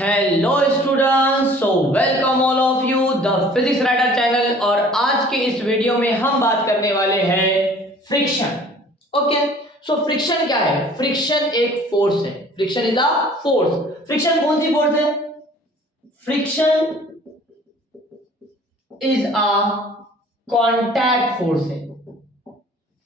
Hello students, so welcome all of you the physics writer channel. और आज के इस वीडियो में हम बात करने वाले हैं फ्रिक्शन। ओके, सो फ्रिक्शन क्या है? फ्रिक्शन एक फोर्स है। Friction is a force. Friction कौन सी फोर्स है? Friction is a contact force है।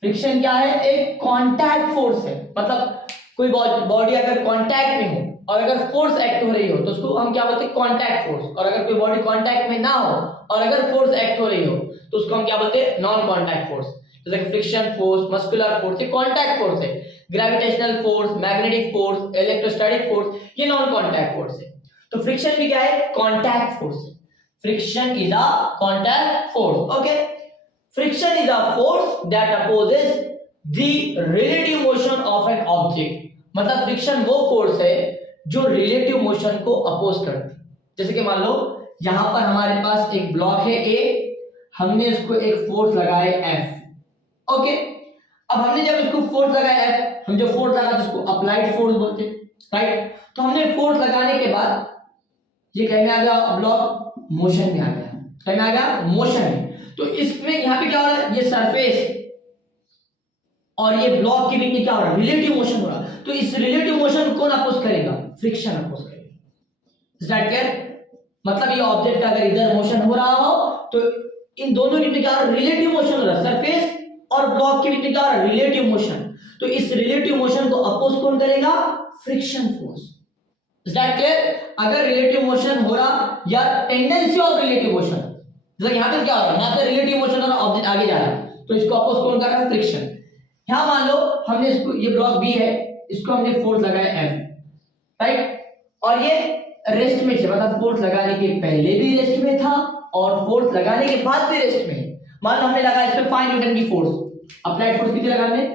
फ्रिक्शन क्या है? एक कॉन्टैक्ट फोर्स है। मतलब कोई बॉडी अगर कॉन्टैक्ट में हो और अगर फोर्स एक्ट हो रही हो तो उसको हम क्या बोलते हैं? Contact force. और अगर कोई बॉडी कॉन्टैक्ट में ना हो और अगर फोर्स एक्ट हो रही हो तो उसको हम क्या बोलते हैं? Non contact force. जैसे फ्रिक्शन फोर्स, मस्कुलर फोर्स, ये कॉन्टैक्ट फोर्स है। Gravitational force, magnetic force, electrostatic force, ये नॉन कॉन्टैक्ट फोर्स है। तो फ्रिक्शन भी क्या है? कॉन्टैक्ट फोर्स है। Friction is a contact force. Okay, friction is a force that opposes the relative motion of an object। मतलब friction वो force है जो रिलेटिव मोशन को अपोज करती है। जैसे कि मान लो यहां पर हमारे पास एक ब्लॉक है ए, हमने इसको एक फोर्स लगाया एफ। ओके, अब हमने जब इसको फोर्स लगाया एफ, हम जो फोर्स लगा जिसको अप्लाइड फोर्स बोलते हैं, राइट? तो हमने फोर्स लगाने के बाद ये कहीं में आ गया, ब्लॉक मोशन में आ गया। कहीं में आ गया? मोशन में। तो इसमें यहां पे क्या हो रहा है? ये सरफेस और ये ब्लॉक के बीच में क्या हो रहा है? रिलेटिव मोशन हो रहा है। तो इस रिलेटिव मोशन को कौन अपोज करेगा? फ्रिक्शन अपोज करेगा। Is that clear? मतलब ये ऑब्जेक्ट का अगर इधर मोशन हो रहा हो तो इन दोनों के बीच में क्या हो रहा है? रिलेटिव मोशन हो रहा है। सरफेस और ब्लॉक के बीच में क्या हो रहा है? Relative motion. तो इस रिलेटिव मोशन को अपोज कौन करेगा? Friction force. Is that clear? अगर रिलेटिव मोशन हो रहा या टेंडेंसी ऑफ रिलेटिव मोशन, जैसे यहां पे क्या हो रहा है? यहां पे रिलेटिव मोशन हो रहा, ऑब्जेक्ट आगे जा रहा है, तो इसको अपोज कौन कर रहा है? फ्रिक्शन। यहां मान लो हमने इसको, ये ब्लॉक बी है, इसको हमने फोर्स लगाया एफ, राइट? और ये रेस्ट में है, मतलब फोर्स लगाने के पहले भी रेस्ट में था और फोर्स लगाने के बाद भी रेस्ट में है। मान लो हमने लगाया इस पे 5 न्यूटन की फोर्स। अप्लाइड फोर्स कितनी लगाने?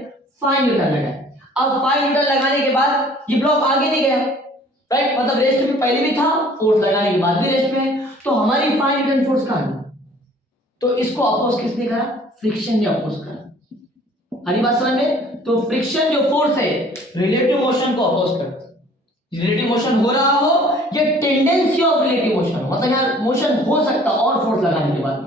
5 न्यूटन लगाया। अब 5 न्यूटन लगाने के बाद ये ब्लॉक आगे नहीं गया, राइट? मतलब रेस्ट में पहले भी था, फोर्स लगाने के बाद भी रेस्ट में है। तो हमारी 5 न्यूटन फोर्स कहां है? तो इसको अपोज किसने करा? फ्रिक्शन ने अपोज करा। हरी बात समझ में? तो फ्रिक्शन जो फोर्स है रिलेटिव मोशन को अपोज करता है। रिलेटिव मोशन हो रहा हो या टेंडेंसी ऑफ रिलेटिव मोशन, मतलब यहां मोशन हो सकता और फोर्स लगाने के बाद।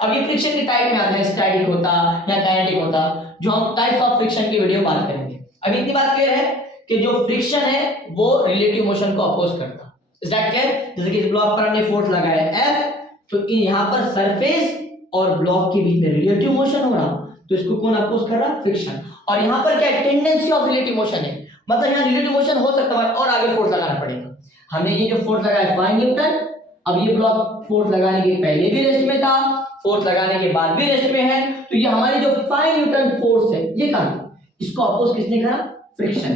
अब ये फ्रिक्शन के टाइप में आता है, स्टैटिक होता या काइनेटिक होता, जो हम टाइप्स ऑफ फ्रिक्शन की वीडियो बात करेंगे। अभी इतनी बात क्लियर है कि जो फ्रिक्शन है वो रिलेटिव मोशन को अपोज करता है। Is that clear? जैसे कि इस ब्लॉक पर हमने फोर्स लगाया F, तो यहां पर सरफेस और ब्लॉक के बीच में रिलेटिव मोशन हो रहा, तो इसको कौन अपोज कर रहा? फ्रिक्शन। और यहां पर क्या है? टेंडेंसी ऑफ रिलेटिव मोशन है, मतलब यहां रिलेटिव मोशन हो सकता है और आगे फोर्स लगाना पड़ेगा। हमने ये जो फोर्स लगाया 5 न्यूटन, अब ये ब्लॉक फोर्स लगाने के पहले भी रेस्ट में था, फोर्स लगाने के बाद भी रेस्ट में है, तो ये हमारी जो 5 न्यूटन फोर्स है ये कहां? इसको अपोज किसने करा? Friction.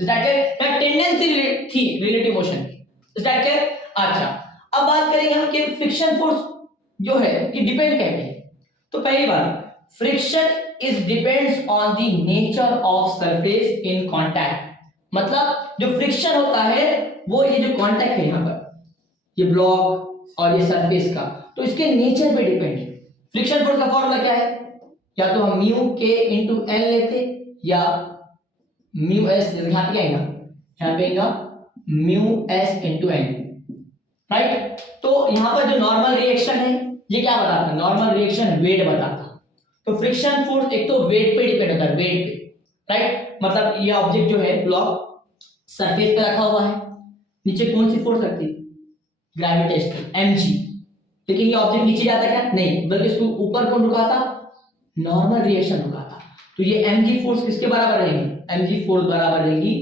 Is that clear? Tendency थी रिलेटिव मोशन की। Is that clear? अच्छा, अब बात करेंगे हम कि फ्रिक्शन फोर्स जो है ये डिपेंड कैसे है। तो पहली बात, friction is depends on the nature of surface in contact. मतलब जो फ्रिक्शन होता है वो ये जो कांटेक्ट है यहां पर, ये ब्लॉक और ये सरफेस का, तो इसके नेचर पे डिपेंड है। फ्रिक्शन फोर्स का फॉर्मूला क्या है? या तो हम म्यू के इनटू एन लेते या म्यू एस, यहां पे क्या आएगा? यहां पे आएगा mu S into N, right? तो यहां पर जो नॉर्मल रिएक्शन है ये क्या बताता है? नॉर्मल रिएक्शन वेट बताता है। तो फ्रिक्शन फोर्स एक तो वेट पे डिपेंड होता है, वेट पे, राइट? मतलब ये ऑब्जेक्ट जो है ब्लॉक सरफेस पे रखा हुआ है, नीचे कौन सी फोर्स लगती है? Gravitational mg। लेकिन ये ऑब्जेक्ट नीचे जाता है क्या? नहीं, बल्कि इसको ऊपर कौन रुकाता? Normal reaction रुकाता। तो ये mg फोर्स किसके बराबर रहेगी? mg फोर्स बराबर रहेगी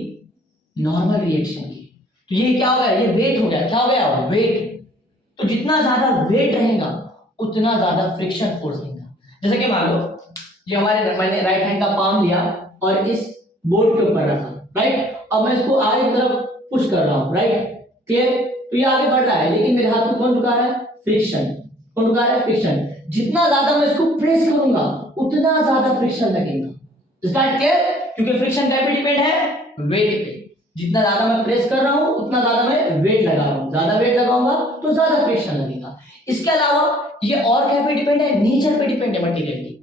नॉर्मल रिएक्शन की। तो ये क्या हो गया? ये वेट हो गया। क्या हो गया? वेट। तो जितना ज्यादा वेट रहेगा उतना ज्यादा फ्रिक्शन फोर्स रहेगा। जैसे कि मान लो ये हमारे, मैंने राइट हैंड का पाम लिया और इस बोर्ड के ऊपर रखा, राइट? अब मैं इसको आगे की तरफ पुश कर रहा हूं, राइट? क्लियर? तो ये आगे बढ़ रहा है लेकिन मेरे हाथ में कौन रुका रहा है? फ्रिक्शन। कौन रुका रहा है? फ्रिक्शन। जितना ज्यादा मैं इसको प्रेस करूंगा उतना ज्यादा फ्रिक्शन लगेगा। इसका क्लियर? क्योंकि फ्रिक्शन क्या पे डिपेंड है? वेट पे। जितना ज्यादा मैं प्रेस कर रहा हूं उतना ज्यादा मैं वेट लगा रहा हूं, ज्यादा वेट लगाऊंगा तो ज्यादा फ्रिक्शन लगेगा। इसके अलावा ये और क्या पे डिपेंड है? नेचर पे डिपेंड है मटेरियल की।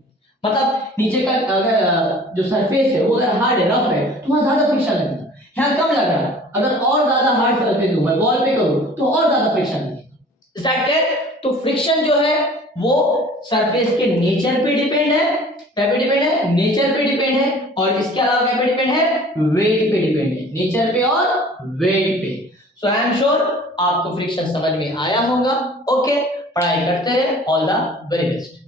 मतलब नीचे का अगर जो सरफेस है वो अगर हार्ड है, रफ है, तो वहां ज्यादा फ्रिक्शन लगेगा। यहाँ कम लग रहा है, अगर और ज्यादा हार्ड सरफेस दूं, मैं वॉल पे करूं तो और ज्यादा फ्रिक्शन लगेगा। स्टार्ट किया? तो फ्रिक्शन जो है वो सरफेस के नेचर पे डिपेंड है, क्या पे डिपेंड है? नेचर पे डिपेंड है, और इसके अलावा क्या पे डिपेंड है? वेट पे डिपेंड है, नेचर पे और वेट पे। सो आई एम श्योर आपको फ्रिक्शन समझ में आया होगा। ओके, पढ़ाई करते रहे। All the very best.